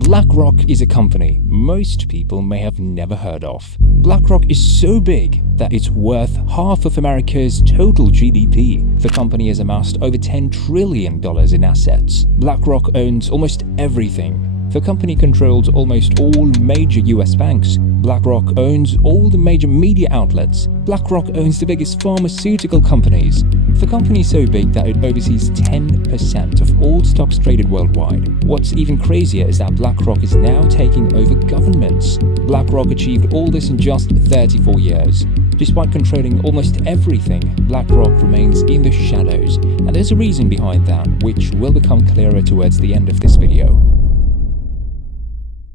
BlackRock is a company most people may have never heard of. BlackRock is so big that it's worth half of America's total GDP. The company has amassed over $10 trillion in assets. BlackRock owns almost everything. The company controls almost all major US banks. BlackRock owns all the major media outlets. BlackRock owns the biggest pharmaceutical companies. The company is so big that it oversees 10% of all stocks traded worldwide. What's even crazier is that BlackRock is now taking over governments. BlackRock achieved all this in just 34 years. Despite controlling almost everything, BlackRock remains in the shadows, and there's a reason behind that, which will become clearer towards the end of this video.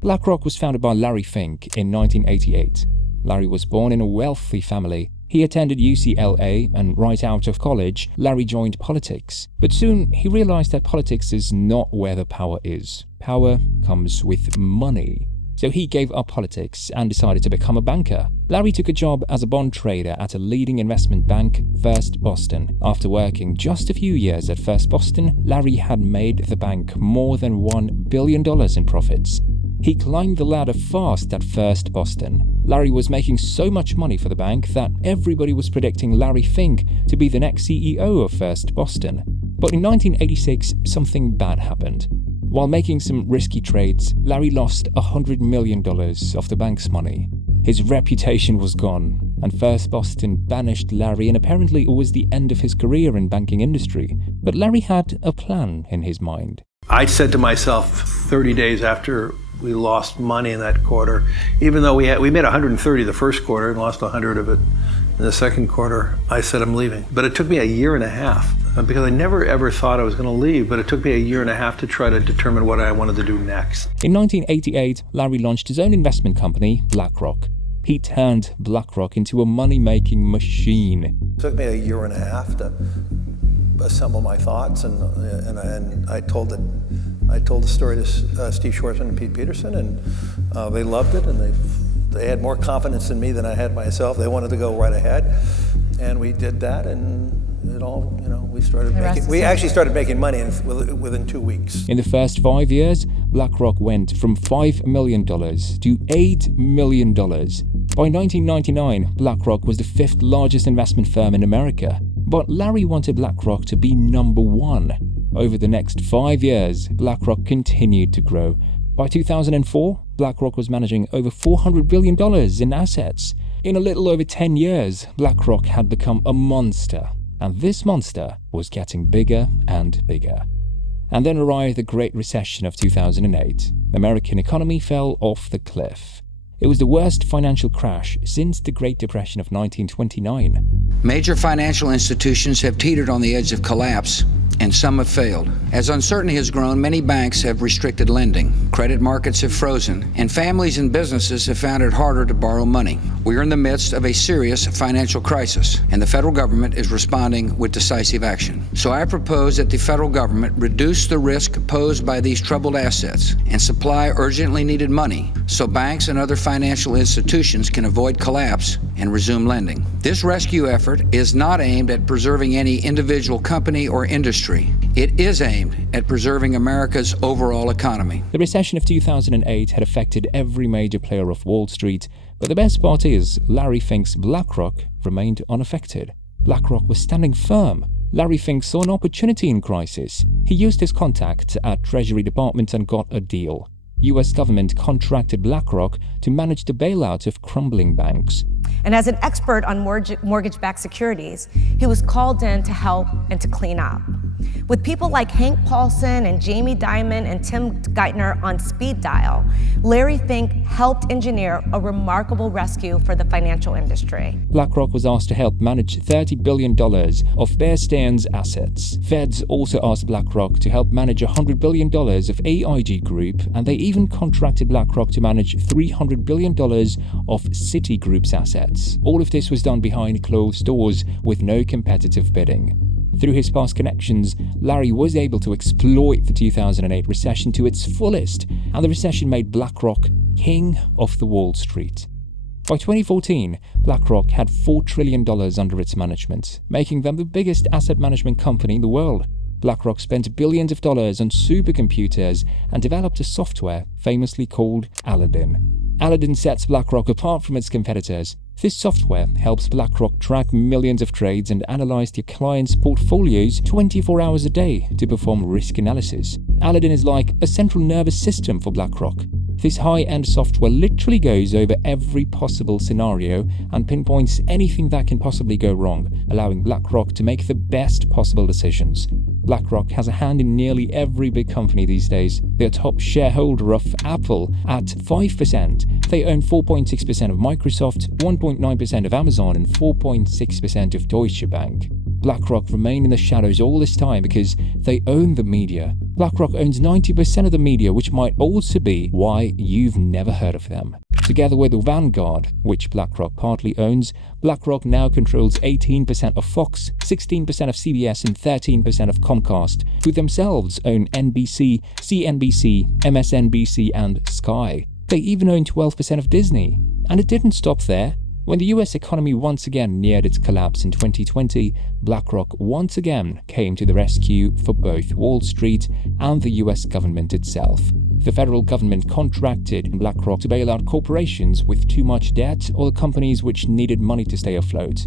BlackRock was founded by Larry Fink in 1988. Larry was born in a wealthy family. He attended UCLA, and right out of college, Larry joined politics. But soon, he realized that politics is not where the power is. Power comes with money. So he gave up politics and decided to become a banker. Larry took a job as a bond trader at a leading investment bank, First Boston. After working just a few years at First Boston, Larry had made the bank more than $1 billion in profits. He climbed the ladder fast at First Boston. Larry was making so much money for the bank that everybody was predicting Larry Fink to be the next CEO of First Boston. But in 1986, something bad happened. While making some risky trades, Larry lost $100 million of the bank's money. His reputation was gone, and First Boston banished Larry, and apparently it was the end of his career in banking industry. But Larry had a plan in his mind. I said to myself 30 days after we lost money in that quarter, even though we made 130 the first quarter and lost 100 of it in the second quarter, I said I'm leaving. But it took me a year and a half because I never ever thought I was going to leave, but it took me a year and a half to try to determine what I wanted to do next. In 1988, Larry launched his own investment company, BlackRock. He turned BlackRock into a money-making machine. It took me a year and a half to assemble my thoughts, and I told the story to Steve Schwarzman and Pete Peterson, and they loved it, and they had more confidence in me than I had myself. They wanted to go right ahead, and we did that, and it all, we actually started making money within 2 weeks. In the first 5 years, BlackRock went from $5 million to $8 million. By 1999, BlackRock was the 5th largest investment firm in America. But Larry wanted BlackRock to be number one. Over the next 5 years, BlackRock continued to grow. By 2004, BlackRock was managing over $400 billion in assets. In a little over 10 years, BlackRock had become a monster. And this monster was getting bigger and bigger. And then arrived the Great Recession of 2008. The American economy fell off the cliff. It was the worst financial crash since the Great Depression of 1929. Major financial institutions have teetered on the edge of collapse, and some have failed. As uncertainty has grown, many banks have restricted lending, credit markets have frozen, and families and businesses have found it harder to borrow money. We are in the midst of a serious financial crisis, and the federal government is responding with decisive action. So I propose that the federal government reduce the risk posed by these troubled assets and supply urgently needed money so banks and other financial institutions can avoid collapse and resume lending. This rescue effort is not aimed at preserving any individual company or industry. It is aimed at preserving America's overall economy. The recession of 2008 had affected every major player of Wall Street, but the best part is Larry Fink's BlackRock remained unaffected. BlackRock was standing firm. Larry Fink saw an opportunity in crisis. He used his contact at Treasury Department and got a deal. US government contracted BlackRock to manage the bailout of crumbling banks. And as an expert on mortgage-backed securities, he was called in to help and to clean up. With people like Hank Paulson and Jamie Dimon and Tim Geithner on speed dial, Larry Fink helped engineer a remarkable rescue for the financial industry. BlackRock was asked to help manage $30 billion of Bear Stearns assets. Feds also asked BlackRock to help manage $100 billion of AIG Group, and they even contracted BlackRock to manage $300 billion of Citigroup's assets. All of this was done behind closed doors with no competitive bidding. Through his past connections, Larry was able to exploit the 2008 recession to its fullest, and the recession made BlackRock king of the Wall Street. By 2014, BlackRock had $4 trillion under its management, making them the biggest asset management company in the world. BlackRock spent billions of dollars on supercomputers and developed a software famously called Aladdin. Aladdin sets BlackRock apart from its competitors. This software helps BlackRock track millions of trades and analyze their clients' portfolios 24 hours a day to perform risk analysis. Aladdin is like a central nervous system for BlackRock. This high-end software literally goes over every possible scenario and pinpoints anything that can possibly go wrong, allowing BlackRock to make the best possible decisions. BlackRock has a hand in nearly every big company these days. They're top shareholder of Apple at 5%. They own 4.6% of Microsoft, 1.9% of Amazon, and 4.6% of Deutsche Bank. BlackRock remain in the shadows all this time because they own the media. BlackRock owns 90% of the media, which might also be why you've never heard of them. Together with Vanguard, which BlackRock partly owns, BlackRock now controls 18% of Fox, 16% of CBS, and 13% of Comcast, who themselves own NBC, CNBC, MSNBC, and Sky. They even own 12% of Disney. And it didn't stop there. When the US economy once again neared its collapse in 2020, BlackRock once again came to the rescue for both Wall Street and the US government itself. The federal government contracted BlackRock to bail out corporations with too much debt or the companies which needed money to stay afloat.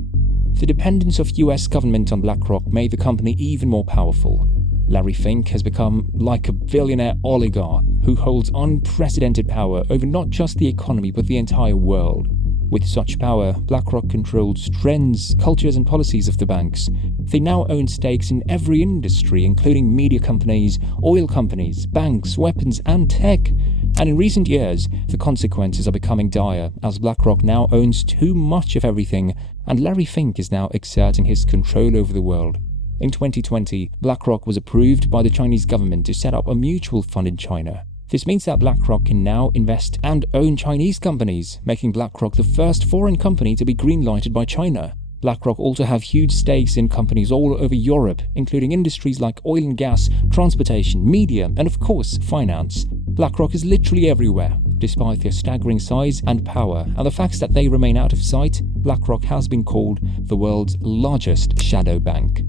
The dependence of US government on BlackRock made the company even more powerful. Larry Fink has become like a billionaire oligarch who holds unprecedented power over not just the economy but the entire world. With such power, BlackRock controls trends, cultures, and policies of the banks. They now own stakes in every industry, including media companies, oil companies, banks, weapons, and tech. And in recent years, the consequences are becoming dire, as BlackRock now owns too much of everything, and Larry Fink is now exerting his control over the world. In 2020, BlackRock was approved by the Chinese government to set up a mutual fund in China. This means that BlackRock can now invest and own Chinese companies, making BlackRock the first foreign company to be green-lighted by China. BlackRock also have huge stakes in companies all over Europe, including industries like oil and gas, transportation, media, and of course, finance. BlackRock is literally everywhere. Despite their staggering size and power, and the fact that they remain out of sight, BlackRock has been called the world's largest shadow bank.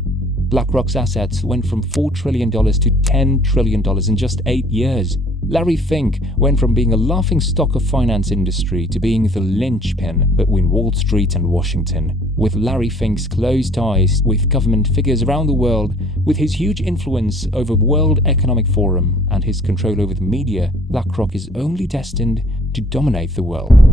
BlackRock's assets went from $4 trillion to $10 trillion in just 8 years. Larry Fink went from being a laughingstock of finance industry to being the linchpin between Wall Street and Washington. With Larry Fink's close ties with government figures around the world, with his huge influence over World Economic Forum and his control over the media, BlackRock is only destined to dominate the world.